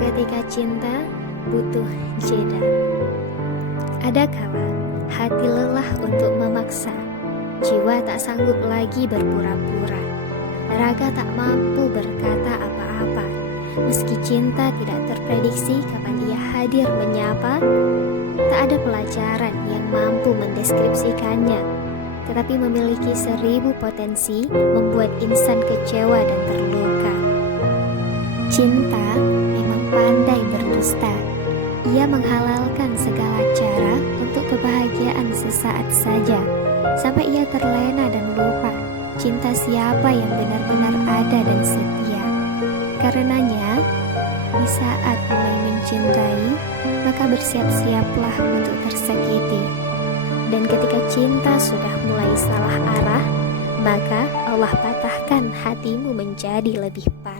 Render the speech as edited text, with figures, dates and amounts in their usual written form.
Ketika cinta butuh jeda. Ada kala hati lelah untuk memaksa, jiwa tak sanggup lagi berpura-pura, raga tak mampu berkata apa-apa. Meski cinta tidak terprediksi kapan ia hadir menyapa, tak ada pelajaran yang mampu mendeskripsikannya, tetapi memiliki 1000 potensi membuat insan kecewa dan terluka. Cinta memang pandai berdusta. Ia menghalalkan segala cara untuk kebahagiaan sesaat saja, sampai ia terlena dan lupa cinta siapa yang benar-benar ada dan setia. Karenanya, di saat mulai mencintai, maka bersiap-siaplah untuk tersakiti. Dan ketika cinta sudah mulai salah arah, maka Allah patahkan hatimu menjadi lebih parah.